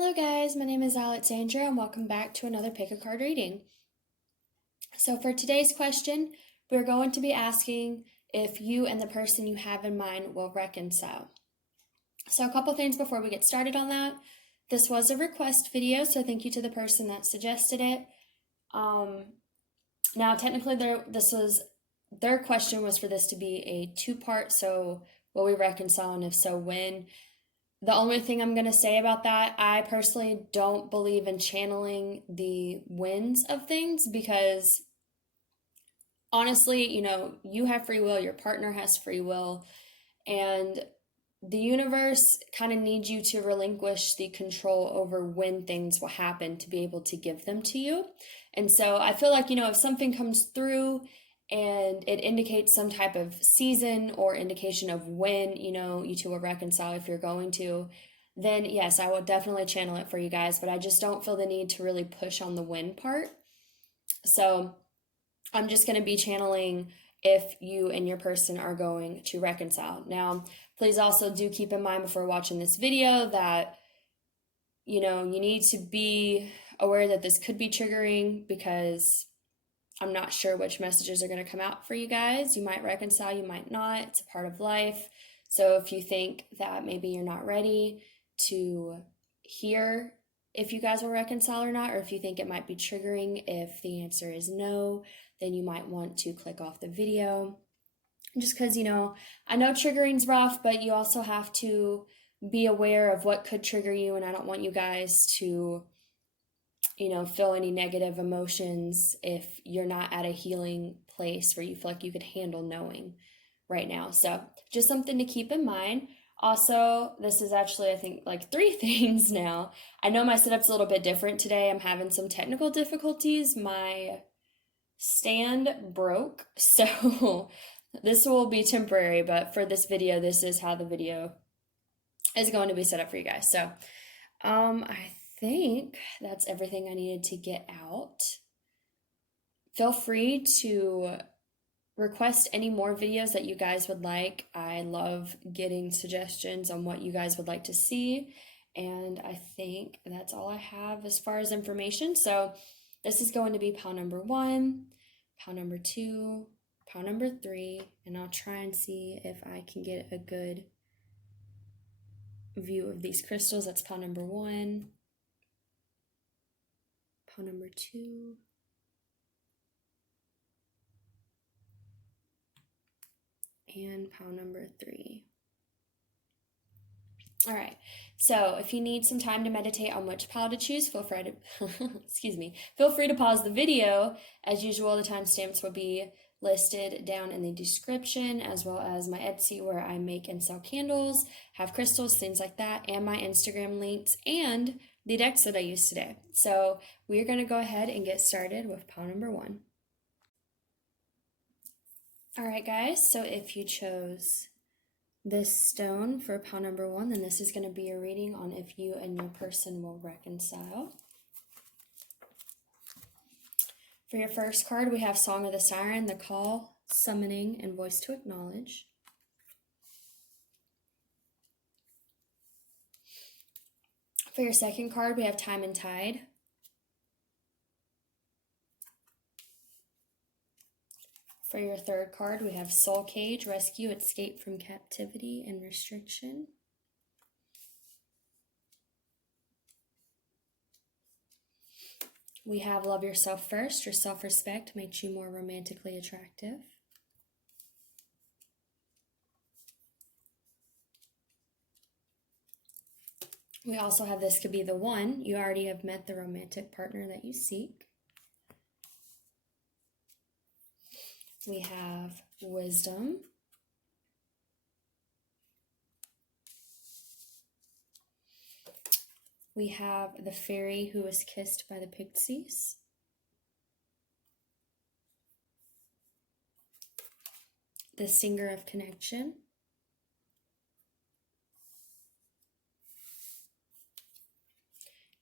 Hello guys, my name is Alexandra and welcome back to another pick a card reading. So for today's question, we're going to be asking if you and the person you have in mind will reconcile. So a couple things before we get started on that. This was a request video, so thank you to the person that suggested it. Now technically their question was for this to be a two-part, so will we reconcile and if so, when? The only thing I'm going to say about that, I personally don't believe in channeling the winds of things because honestly, you have free will, your partner has free will, and the universe kind of needs you to relinquish the control over when things will happen to be able to give them to you. And so I feel like, if something comes through and it indicates some type of season or indication of when, you two will reconcile if you're going to, then yes, I will definitely channel it for you guys, but I just don't feel the need to really push on the when part. So I'm just going to be channeling if you and your person are going to reconcile. Now, please also do keep in mind before watching this video that, you need to be aware that this could be triggering because I'm not sure which messages are going to come out for you guys. You might reconcile, you might not. It's a part of life. So if you think that maybe you're not ready to hear if you guys will reconcile or not, or if you think it might be triggering if the answer is no, then you might want to click off the video. Just because, I know triggering's rough, but you also have to be aware of what could trigger you, and I don't want you guys to feel any negative emotions if you're not at a healing place where you feel like you could handle knowing right now. So just something to keep in mind. Also, this is actually, I think, like 3 things now. I know my setup's a little bit different today. I'm having some technical difficulties. My stand broke, so this will be temporary, but for this video, this is how the video is going to be set up for you guys. So, I think that's everything I needed to get out. Feel free to request any more videos that you guys would like. I love getting suggestions on what you guys would like to see, and I think that's all I have as far as information. So this is going to be pile number 1, pile number 2, pile number 3, and I'll try and see if I can get a good view of these crystals. That's pile number 1, pile number 2, and pile number 3. All right, so if you need some time to meditate on which pile to choose, feel free to feel free to pause the video. As usual, the timestamps will be listed down in the description, as well as my Etsy where I make and sell candles, have crystals, things like that, and my Instagram links and the decks that I used today. So we're going to go ahead and get started with pile number 1. All right, guys, so if you chose this stone for pile number 1, then this is going to be a reading on if you and your person will reconcile. For your first card, we have Song of the Siren, the call, summoning, and voice to acknowledge. For your second card, we have Time and Tide. For your third card, we have Soul Cage, rescue, escape from captivity and restriction. We have Love Yourself First, your self-respect makes you more romantically attractive. We also have This Could Be the One. You already have met the romantic partner that you seek. We have Wisdom. We have the fairy who was kissed by the pixies. The Singer of Connection.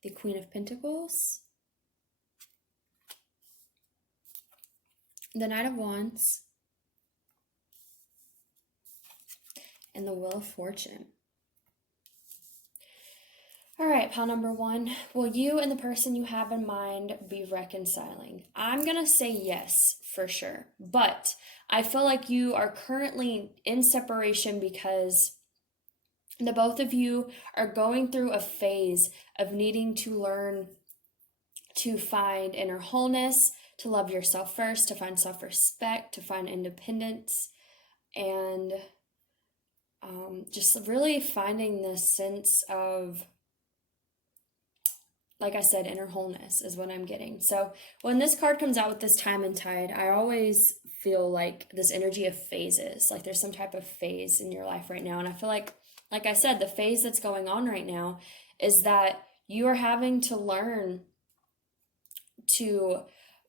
The Queen of Pentacles. The Knight of Wands. And the Wheel of Fortune. All right, pile number one. Will you and the person you have in mind be reconciling? I'm going to say yes, for sure. But I feel like you are currently in separation because the both of you are going through a phase of needing to learn to find inner wholeness, to love yourself first, to find self respect, to find independence, and just really finding this sense of, like I said, inner wholeness is what I'm getting. So when this card comes out with this time and tide, I always feel like this energy of phases, like there's some type of phase in your life right now. And I feel like I said, the phase that's going on right now is that you are having to learn to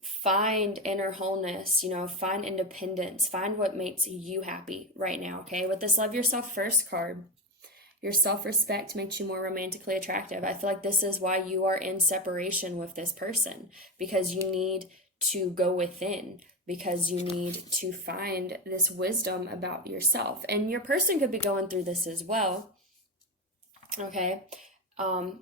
find inner wholeness, find independence, find what makes you happy right now, okay? With this Love Yourself First card, your self-respect makes you more romantically attractive. I feel like this is why you are in separation with this person, because you need to go within, because you need to find this wisdom about yourself. And your person could be going through this as well, okay?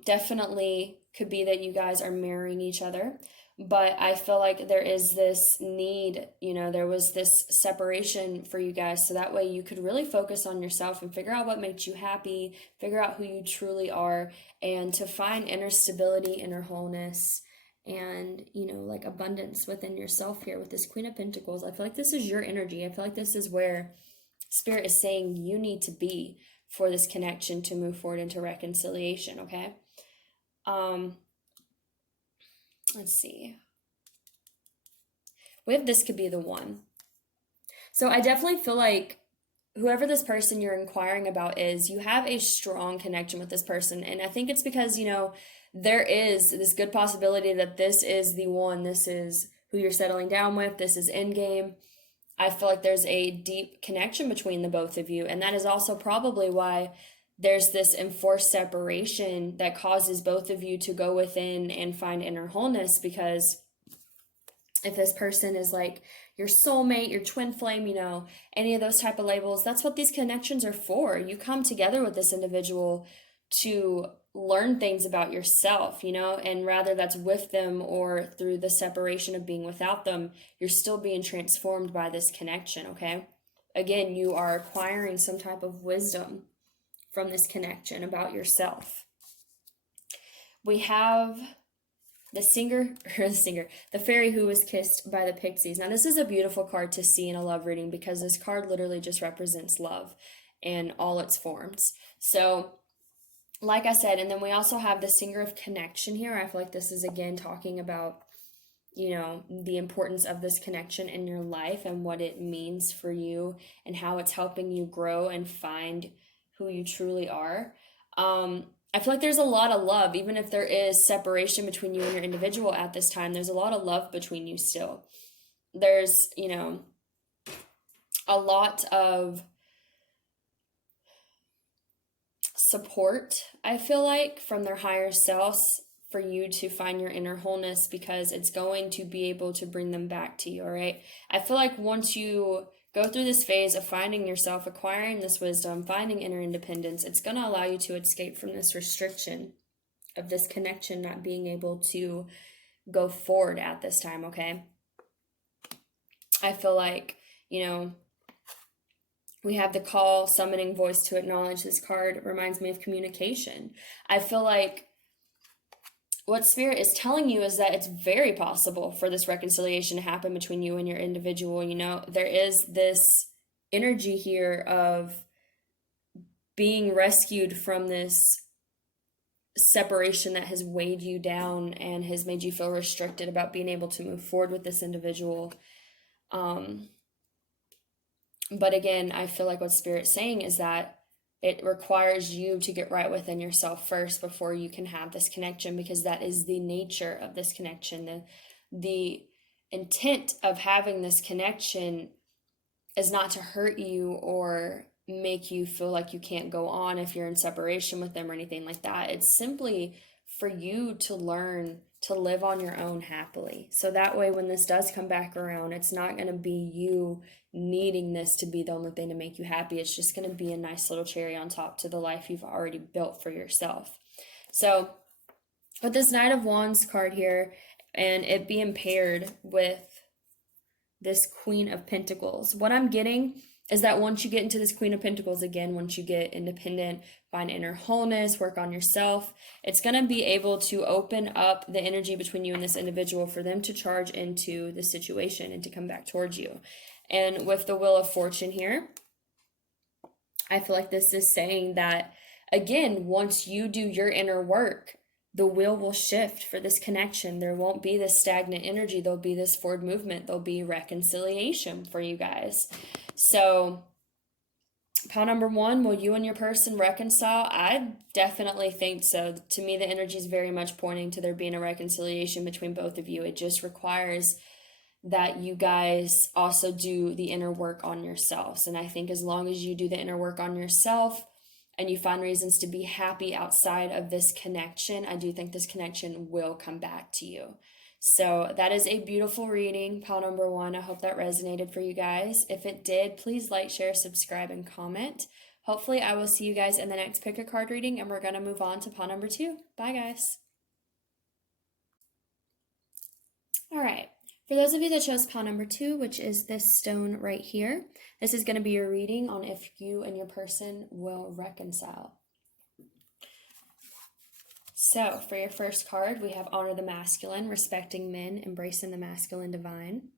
Definitely could be that you guys are mirroring each other, but I feel like there is this need, there was this separation for you guys, so that way you could really focus on yourself and figure out what makes you happy, figure out who you truly are, and to find inner stability, inner wholeness, and like abundance within yourself here with this Queen of Pentacles. I feel like this is your energy. I feel like this is where Spirit is saying you need to be for this connection to move forward into reconciliation, okay? Let's see. We have this could be the one. So I definitely feel like whoever this person you're inquiring about is, you have a strong connection with this person. And I think it's because, there is this good possibility that this is the one, this is who you're settling down with, this is endgame. I feel like there's a deep connection between the both of you. And that is also probably why there's this enforced separation that causes both of you to go within and find inner wholeness, because if this person is like your soulmate, your twin flame, any of those type of labels, that's what these connections are for. You come together with this individual to learn things about yourself, and rather that's with them or through the separation of being without them, you're still being transformed by this connection, okay? Again, you are acquiring some type of wisdom from this connection about yourself. We have the fairy who was kissed by the pixies. Now, this is a beautiful card to see in a love reading, because this card literally just represents love in all its forms. So, like I said, and then we also have the singer of connection here. I feel like this is again talking about, the importance of this connection in your life and what it means for you and how it's helping you grow and find who you truly are. I feel like there's a lot of love, even if there is separation between you and your individual at this time, there's a lot of love between you still. There's, a lot of support, I feel like, from their higher selves for you to find your inner wholeness, because it's going to be able to bring them back to you, all right? I feel like once you go through this phase of finding yourself, acquiring this wisdom, finding inner independence, it's going to allow you to escape from this restriction of this connection not being able to go forward at this time, okay? I feel like, we have the call, summoning voice to acknowledge. This card reminds me of communication. I feel like what Spirit is telling you is that it's very possible for this reconciliation to happen between you and your individual. There is this energy here of being rescued from this separation that has weighed you down and has made you feel restricted about being able to move forward with this individual. But again, I feel like what Spirit's saying is that it requires you to get right within yourself first before you can have this connection, because that is the nature of this connection. The intent of having this connection is not to hurt you or make you feel like you can't go on if you're in separation with them or anything like that. It's simply for you to learn to live on your own happily. So that way, when this does come back around, it's not going to be you needing this to be the only thing to make you happy. It's just going to be a nice little cherry on top to the life you've already built for yourself. So with this Knight of Wands card here, and it being paired with this Queen of Pentacles, what I'm getting is that once you get into this Queen of Pentacles again, once you get independent, find inner wholeness, work on yourself, it's going to be able to open up the energy between you and this individual for them to charge into the situation and to come back towards you. And with the Wheel of Fortune here, I feel like this is saying that, again, once you do your inner work, the wheel will shift for this connection. There won't be this stagnant energy. There'll be this forward movement. There'll be reconciliation for you guys. So, pile number one, will you and your person reconcile? I definitely think so. To me, the energy is very much pointing to there being a reconciliation between both of you. It just requires that you guys also do the inner work on yourselves. And I think as long as you do the inner work on yourself and you find reasons to be happy outside of this connection, I do think this connection will come back to you. So that is a beautiful reading, pile number one. I hope that resonated for you guys. If it did, please like, share, subscribe, and comment. Hopefully I will see you guys in the next pick a card reading, and we're going to move on to pile number two. Bye, guys. All right. For those of you that chose pile number two, which is this stone right here, this is going to be your reading on if you and your person will reconcile. So for your first card, we have Honor the Masculine, Respecting Men, Embracing the Masculine Divine.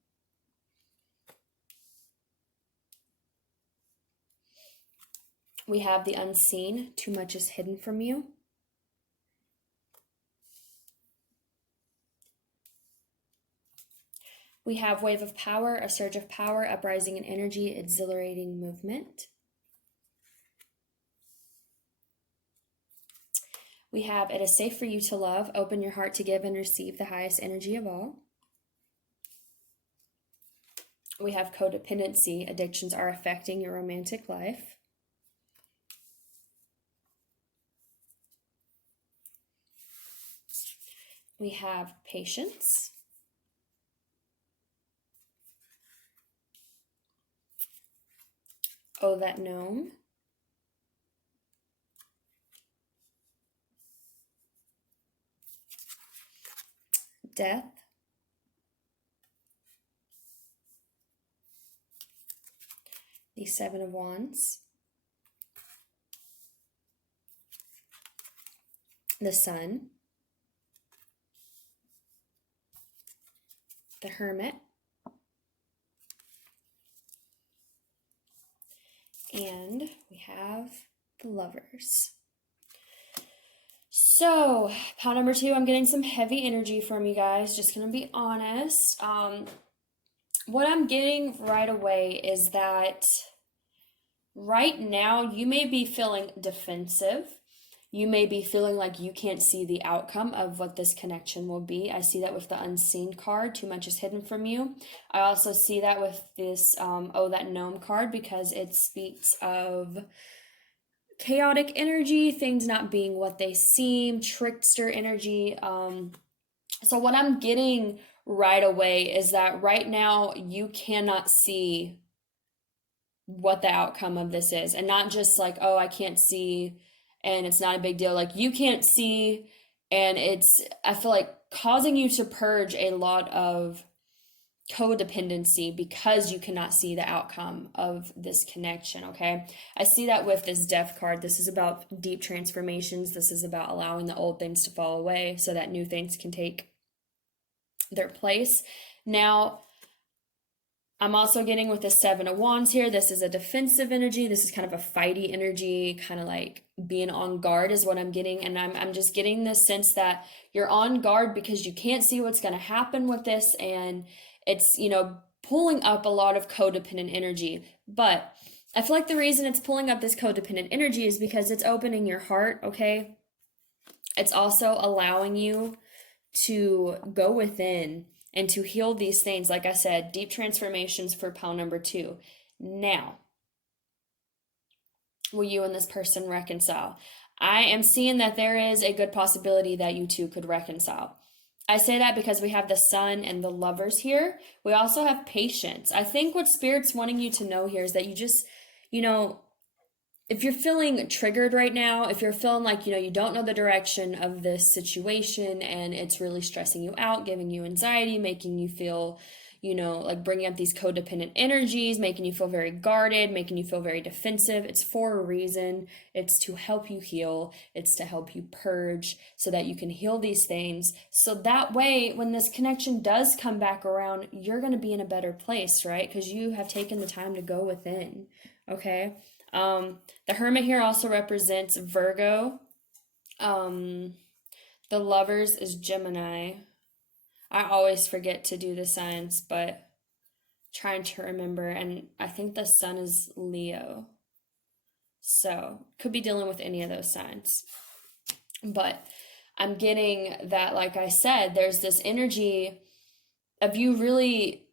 We have the Unseen, Too Much is Hidden from You. We have Wave of Power, A Surge of Power, Uprising in Energy, Exhilarating Movement. We have It is Safe for You to Love, Open Your Heart to Give and Receive the Highest Energy of All. We have Codependency, Addictions Are Affecting Your Romantic Life. We have Patience. Oh, That Gnome. Death. The Seven of Wands. The Sun. The Hermit. And we have the Lovers. So, pile number two, I'm getting some heavy energy from you guys, just going to be honest. What I'm getting right away is that right now you may be feeling defensive. You may be feeling like you can't see the outcome of what this connection will be. I see that with the Unseen card, Too Much is Hidden from You. I also see that with this Oh, That Gnome card, because it speaks of chaotic energy, things not being what they seem, trickster energy. So what I'm getting right away is that right now you cannot see what the outcome of this is. And not just like, oh, I can't see and it's not a big deal. Like, you can't see, and it's, I feel like, causing you to purge a lot of codependency because you cannot see the outcome of this connection, okay? I see that with this Death card. This is about deep transformations. This is about allowing the old things to fall away so that new things can take their place. Now, I'm also getting with the Seven of Wands here, this is a defensive energy. This is kind of a fighty energy, kind of like being on guard is what I'm getting. And I'm just getting this sense that you're on guard because you can't see what's going to happen with this. And it's, you know, pulling up a lot of codependent energy. But I feel like the reason it's pulling up this codependent energy is because it's opening your heart, okay? It's also allowing you to go within and to heal these things. Like I said, deep transformations for pile number two. Now, will you and this person reconcile? I am seeing that there is a good possibility that you two could reconcile. I say that because we have the Sun and the Lovers here. We also have Patience. I think what Spirit's wanting you to know here is that you just, you know, if you're feeling triggered right now, if you're feeling like, you don't know the direction of this situation and it's really stressing you out, giving you anxiety, making you feel, like bringing up these codependent energies, making you feel very guarded, making you feel very defensive, it's for a reason. It's to help you heal. It's to help you purge so that you can heal these things. So that way, when this connection does come back around, you're going to be in a better place, right? Because you have taken the time to go within, okay? The Hermit here also represents Virgo. The Lovers is Gemini. I always forget to do the signs, but trying to remember. And I think the Sun is Leo. So could be dealing with any of those signs. But I'm getting that, like I said, there's this energy of you really,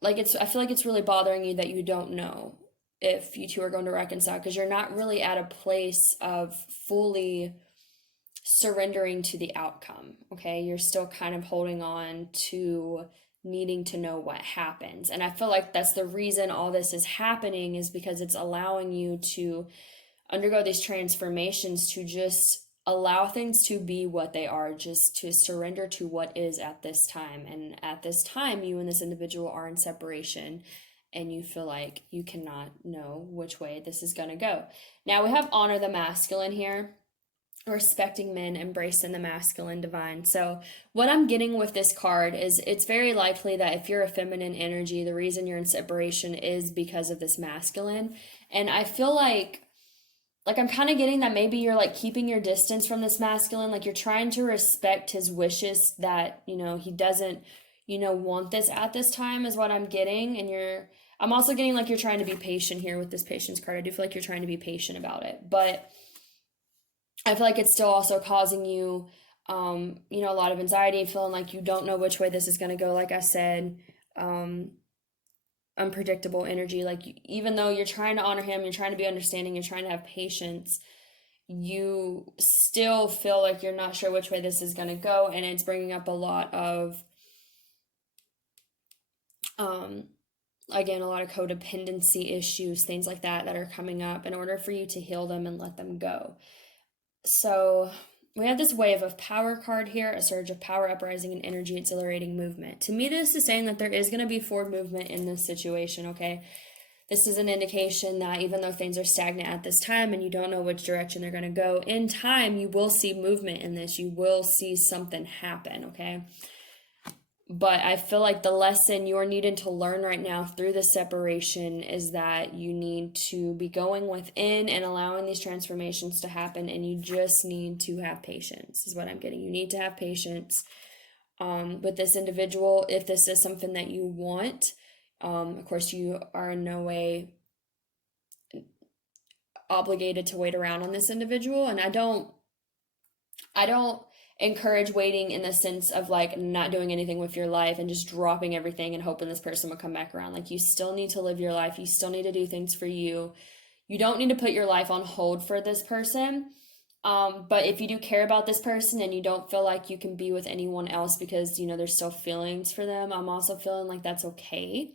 like I feel like it's really bothering you that you don't know if you two are going to reconcile because you're not really at a place of fully surrendering to the outcome, okay? You're still kind of holding on to needing to know what happens. And I feel like that's the reason all this is happening, is because it's allowing you to undergo these transformations, to just allow things to be what they are, just to surrender to what is at this time. And at this time, you and this individual are in separation, and you feel like you cannot know which way this is going to go. Now we have honor the masculine here, respecting men, embracing the masculine divine. So what I'm getting with this card is it's very likely that if you're a feminine energy, the reason you're in separation is because of this masculine. And I feel like I'm kind of getting that maybe you're like keeping your distance from this masculine, like you're trying to respect his wishes that, he doesn't, want this at this time, is what I'm getting. And I'm also getting like you're trying to be patient here with this patience card. I do feel like you're trying to be patient about it, but I feel like it's still also causing you, a lot of anxiety, feeling like you don't know which way this is going to go. Like I said, unpredictable energy. Like even though you're trying to honor him, you're trying to be understanding, you're trying to have patience, you still feel like you're not sure which way this is going to go. And it's bringing up a lot of, again, a lot of codependency issues, things like that are coming up in order for you to heal them and let them go. So we have this wave of power card here, a surge of power, uprising, and energy, exhilarating movement. To me, this is saying that there is going to be forward movement in this situation, okay? This is an indication that even though things are stagnant at this time and you don't know which direction they're going to go, in time, you will see movement in this. You will see something happen, okay? But I feel like the lesson you're needing to learn right now through the separation is that you need to be going within and allowing these transformations to happen, and you just need to have patience, is what I'm getting. You need to have patience with this individual if this is something that you want. Of course, you are in no way obligated to wait around on this individual, and I don't encourage waiting in the sense of like not doing anything with your life and just dropping everything and hoping this person will come back around. Like you still need to live your life. You still need to do things for you. You don't need to put your life on hold for this person. But if you do care about this person and you don't feel like you can be with anyone else because, there's still feelings for them, I'm also feeling like that's okay.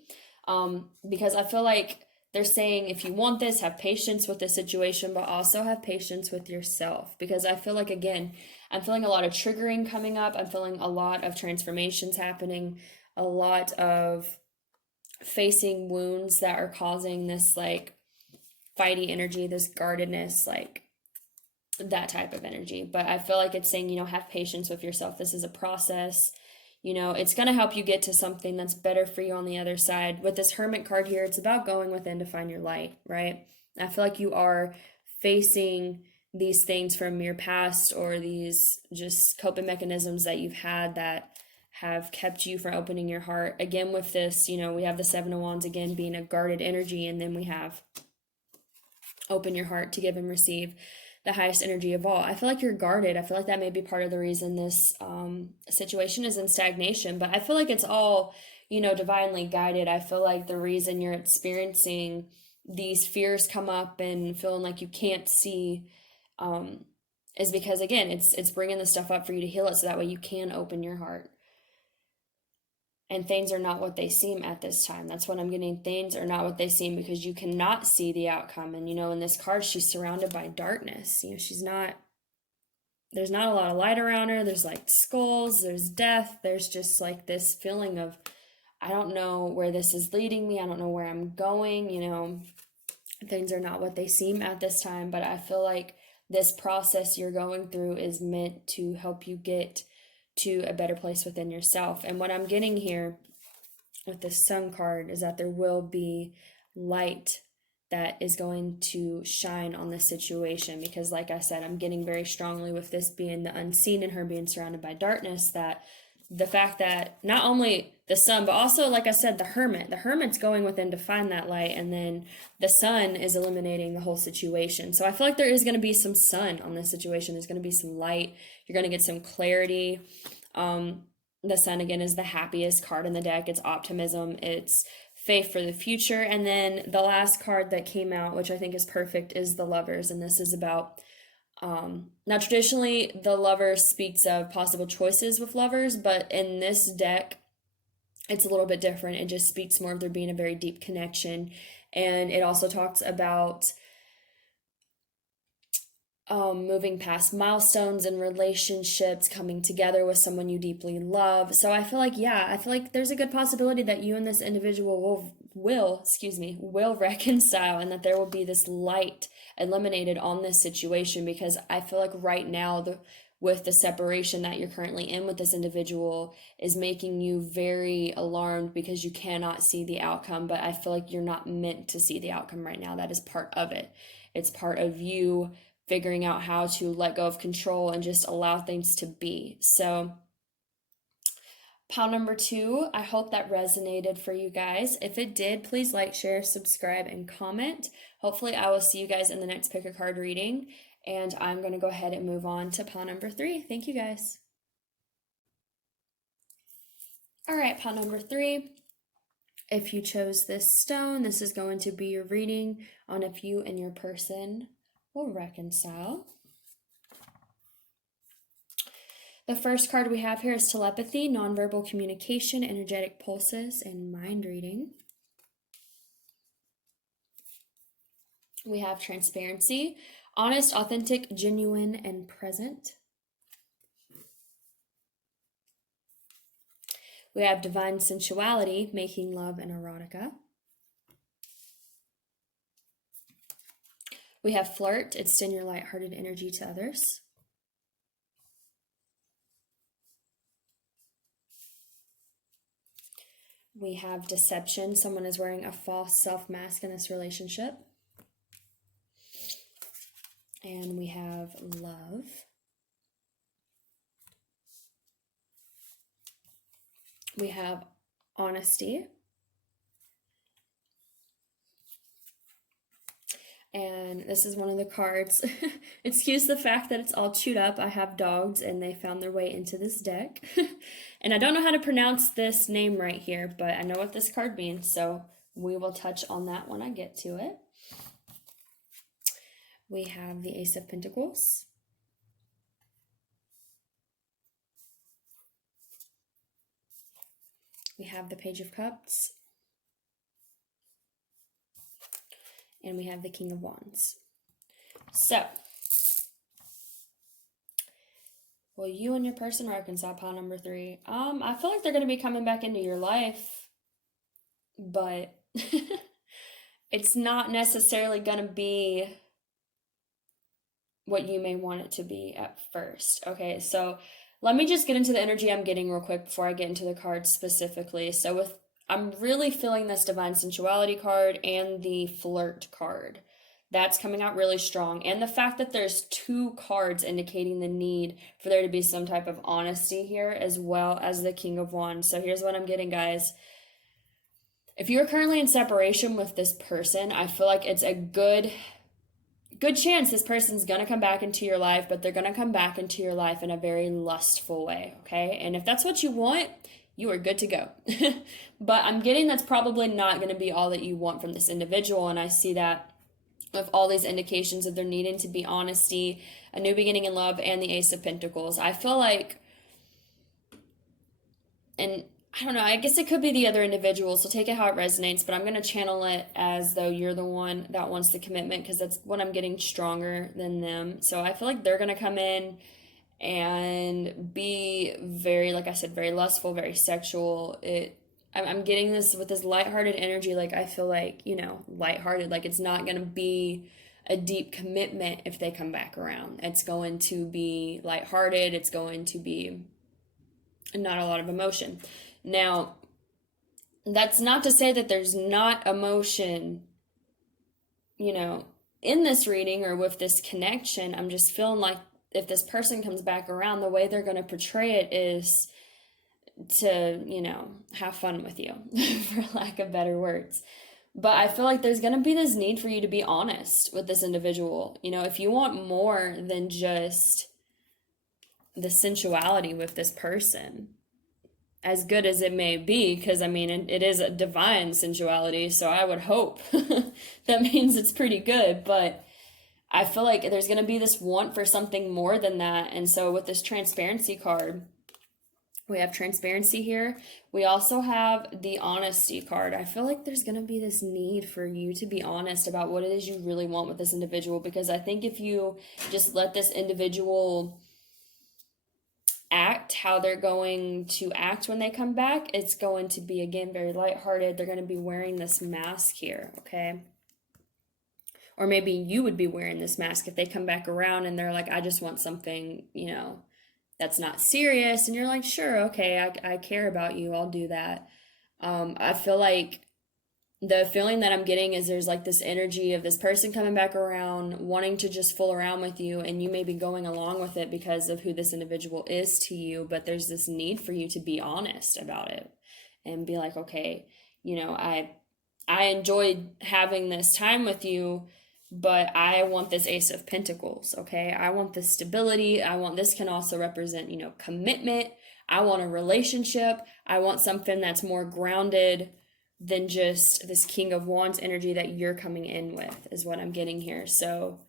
Because I feel like they're saying if you want this, have patience with the situation, but also have patience with yourself. Because I feel like, again, I'm feeling a lot of triggering coming up. I'm feeling a lot of transformations happening, a lot of facing wounds that are causing this like fighty energy, this guardedness, like that type of energy. But I feel like it's saying, have patience with yourself. This is a process. It's going to help you get to something that's better for you on the other side. With this Hermit card here, it's about going within to find your light, right? I feel like you are facing these things from your past or these just coping mechanisms that you've had that have kept you from opening your heart. Again, with this, we have the Seven of Wands again being a guarded energy, and then we have open your heart to give and receive the highest energy of all. I feel like you're guarded. I feel like that may be part of the reason this situation is in stagnation, but I feel like it's all, divinely guided. I feel like the reason you're experiencing these fears come up and feeling like you can't see is because, again, it's bringing the stuff up for you to heal it so that way you can open your heart. and things are not what they seem at this time. That's what I'm getting. Things are not what they seem because you cannot see the outcome. And, in this card, she's surrounded by darkness. There's not a lot of light around her. There's like skulls, there's death. There's just like this feeling of, I don't know where this is leading me. I don't know where I'm going. Things are not what they seem at this time. But I feel like this process you're going through is meant to help you get to a better place within yourself. And what I'm getting here with this Sun card is that there will be light that is going to shine on this situation, because like I said, I'm getting very strongly with this being the unseen and her being surrounded by darkness, that the fact that not only the Sun, but also, like I said, the hermit's going within to find that light, and then the Sun is eliminating the whole situation. So I feel like there is going to be some sun on this situation. There's going to be some light. You're going to get some clarity. The Sun, again, is the happiest card in the deck. It's optimism. It's faith for the future. And then the last card that came out, which I think is perfect, is the Lovers. And this is about, now traditionally the Lovers speaks of possible choices with lovers, but in this deck, it's a little bit different. It just speaks more of there being a very deep connection. And it also talks about moving past milestones and relationships, coming together with someone you deeply love. So I feel like there's a good possibility that you and this individual will reconcile, and that there will be this light eliminated on this situation, because I feel like right now with the separation that you're currently in with this individual is making you very alarmed because you cannot see the outcome. But I feel like you're not meant to see the outcome right now. That is part of it. It's part of you figuring out how to let go of control and just allow things to be. So pile number 2, I hope that resonated for you guys. If it did, please like, share, subscribe, and comment. Hopefully I will see you guys in the next pick a card reading, and I'm going to go ahead and move on to pile number 3. Thank you guys. All right, pile number 3. If you chose this stone, this is going to be your reading on if you and your person will reconcile. The first card we have here is telepathy, nonverbal communication, energetic pulses, and mind reading. We have transparency, honest, authentic, genuine, and present. We have divine sensuality, making love and erotica. We have flirt, extend your lighthearted energy to others. We have deception, someone is wearing a false self-mask in this relationship. And we have love. We have honesty. And this is one of the cards. Excuse the fact that it's all chewed up. I have dogs and they found their way into this deck. And I don't know how to pronounce this name right here, but I know what this card means, so we will touch on that when I get to it. We have the Ace of Pentacles. We have the Page of Cups. And we have the King of Wands. So, will you and your person reconcile? Pile number 3. I feel like they're going to be coming back into your life, but it's not necessarily going to be what you may want it to be at first. Okay, so let me just get into the energy I'm getting real quick before I get into the cards specifically. So I'm really feeling this divine sensuality card and the flirt card. That's coming out really strong. And the fact that there's 2 cards indicating the need for there to be some type of honesty here, as well as the King of Wands. So here's what I'm getting, guys. If you're currently in separation with this person, I feel like it's a good chance this person's going to come back into your life, but they're going to come back into your life in a very lustful way, okay? And if that's what you want, you are good to go. But I'm getting that's probably not going to be all that you want from this individual, and I see that with all these indications of there needing to be honesty, a new beginning in love, and the Ace of Pentacles. I feel like, and I don't know, I guess it could be the other individual, so take it how it resonates, but I'm going to channel it as though you're the one that wants the commitment because that's what I'm getting stronger than them. So I feel like they're going to come in and be very, like I said, very lustful, very sexual. I'm getting this with this lighthearted energy. Like, I feel like, lighthearted, like it's not going to be a deep commitment if they come back around. It's going to be lighthearted. It's going to be not a lot of emotion. Now, that's not to say that there's not emotion, in this reading or with this connection. I'm just feeling like if this person comes back around, the way they're going to portray it is to, have fun with you, for lack of better words. But I feel like there's going to be this need for you to be honest with this individual. If you want more than just the sensuality with this person, as good as it may be, because it is a divine sensuality, so I would hope that means it's pretty good, but I feel like there's going to be this want for something more than that. And so with this transparency card, we have transparency here. We also have the honesty card. I feel like there's going to be this need for you to be honest about what it is you really want with this individual, because I think if you just let this individual act how they're going to act when they come back, it's going to be, again, very lighthearted. They're going to be wearing this mask here, okay? Or maybe you would be wearing this mask if they come back around and they're like, I just want something, that's not serious. And you're like, sure, okay, I care about you. I'll do that. I feel like the feeling that I'm getting is there's like this energy of this person coming back around, wanting to just fool around with you, and you may be going along with it because of who this individual is to you, but there's this need for you to be honest about it and be like, okay, I enjoyed having this time with you, but I want this Ace of Pentacles, okay? I want this stability. This can also represent, commitment. I want a relationship. I want something that's more grounded than just this King of Wands energy that you're coming in with, is what I'm getting here. So,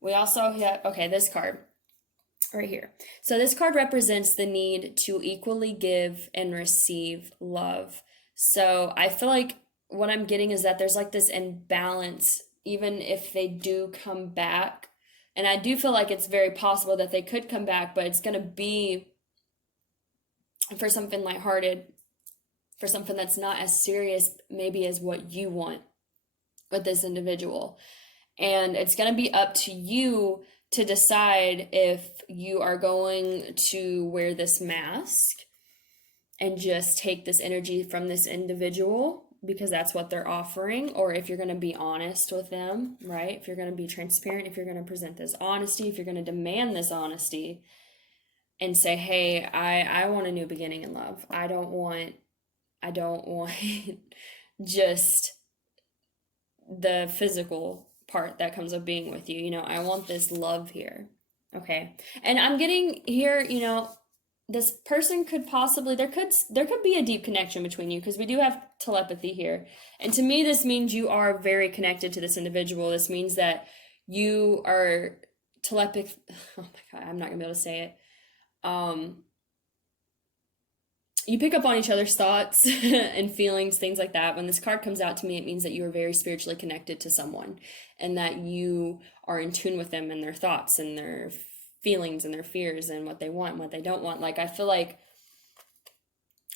we also have, okay, this card right here. So this card represents the need to equally give and receive love. So I feel like what I'm getting is that there's like this imbalance, even if they do come back. And I do feel like it's very possible that they could come back, but it's going to be for something lighthearted, for something that's not as serious maybe as what you want with this individual. And it's going to be up to you to decide if you are going to wear this mask and just take this energy from this individual because that's what they're offering, or if you're going to be honest with them, right? If you're going to be transparent, if you're going to present this honesty, if you're going to demand this honesty and say, hey, I want a new beginning in love. I don't want just the physical part that comes with being with you. I want this love here. Okay. And I'm getting here, this person could possibly, there could be a deep connection between you, because we do have telepathy here. And to me, this means you are very connected to this individual. This means that you are telepathic. Oh my God, I'm not gonna be able to say it. You pick up on each other's thoughts and feelings, things like that. When this card comes out to me, it means that you are very spiritually connected to someone and that you are in tune with them and their thoughts and their feelings and their fears and what they want and what they don't want. Like, I feel like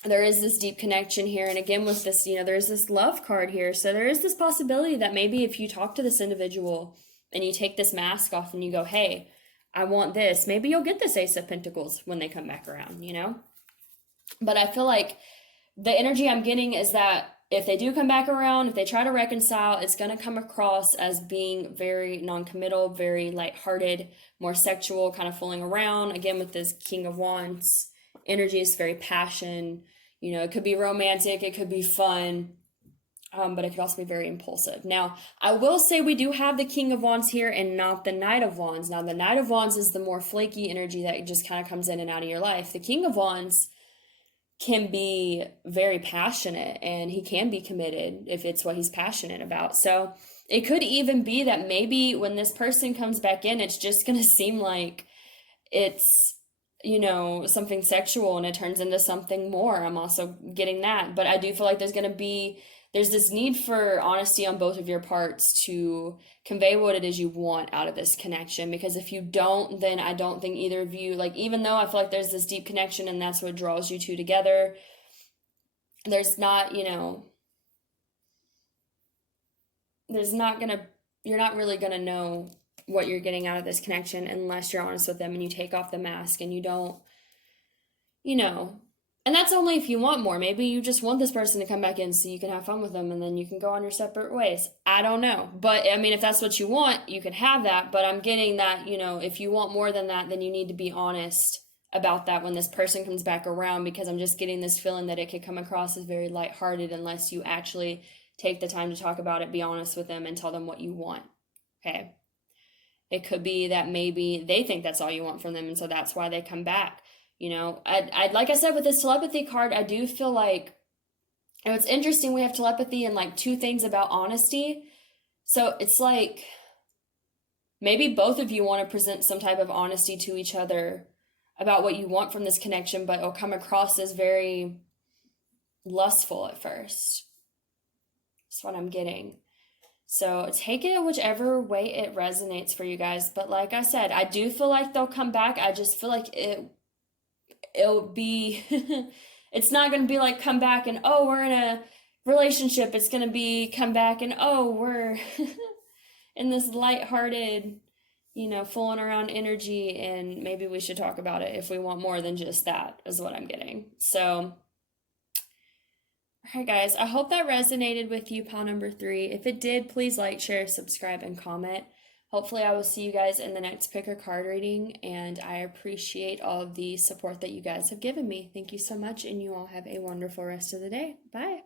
there is this deep connection here. And again, with this, there's this love card here. So there is this possibility that maybe if you talk to this individual and you take this mask off and you go, hey, I want this, maybe you'll get this Ace of Pentacles when they come back around, But I feel like the energy I'm getting is that if they do come back around, if they try to reconcile, it's going to come across as being very non-committal, very lighthearted, more sexual, kind of fooling around. Again, with this King of Wands energy, is very passion. It could be romantic, it could be fun, but it could also be very impulsive. Now, I will say we do have the King of Wands here and not the Knight of Wands. Now, the Knight of Wands is the more flaky energy that just kind of comes in and out of your life. The King of Wands can be very passionate and he can be committed if it's what he's passionate about. So it could even be that maybe when this person comes back in, it's just going to seem like it's something sexual and it turns into something more. I'm also getting that. But I do feel like there's this need for honesty on both of your parts to convey what it is you want out of this connection. Because if you don't, then I don't think either of you, like, even though I feel like there's this deep connection and that's what draws you two together, there's not, you're not really gonna know what you're getting out of this connection unless you're honest with them and you take off the mask and you don't, and that's only if you want more. Maybe you just want this person to come back in so you can have fun with them and then you can go on your separate ways. I don't know. But I mean, if that's what you want, you can have that. But I'm getting that, if you want more than that, then you need to be honest about that when this person comes back around, because I'm just getting this feeling that it could come across as very lighthearted unless you actually take the time to talk about it, be honest with them, and tell them what you want. Okay? It could be that maybe they think that's all you want from them, and so that's why they come back. I like I said, with this telepathy card, I do feel like, it's interesting, we have telepathy and like two things about honesty. So it's like maybe both of you want to present some type of honesty to each other about what you want from this connection, but it'll come across as very lustful at first. That's what I'm getting. So take it whichever way it resonates for you guys. But like I said, I do feel like they'll come back. I just feel like it'll be, it's not going to be like come back and, oh, we're in a relationship. It's going to be come back and, oh, we're in this lighthearted, fooling around energy, and maybe we should talk about it if we want more than just that, is what I'm getting. So, all right, guys, I hope that resonated with you, pile number 3. If it did, please like, share, subscribe, and comment. Hopefully, I will see you guys in the next pick a card reading, and I appreciate all of the support that you guys have given me. Thank you so much, and you all have a wonderful rest of the day. Bye.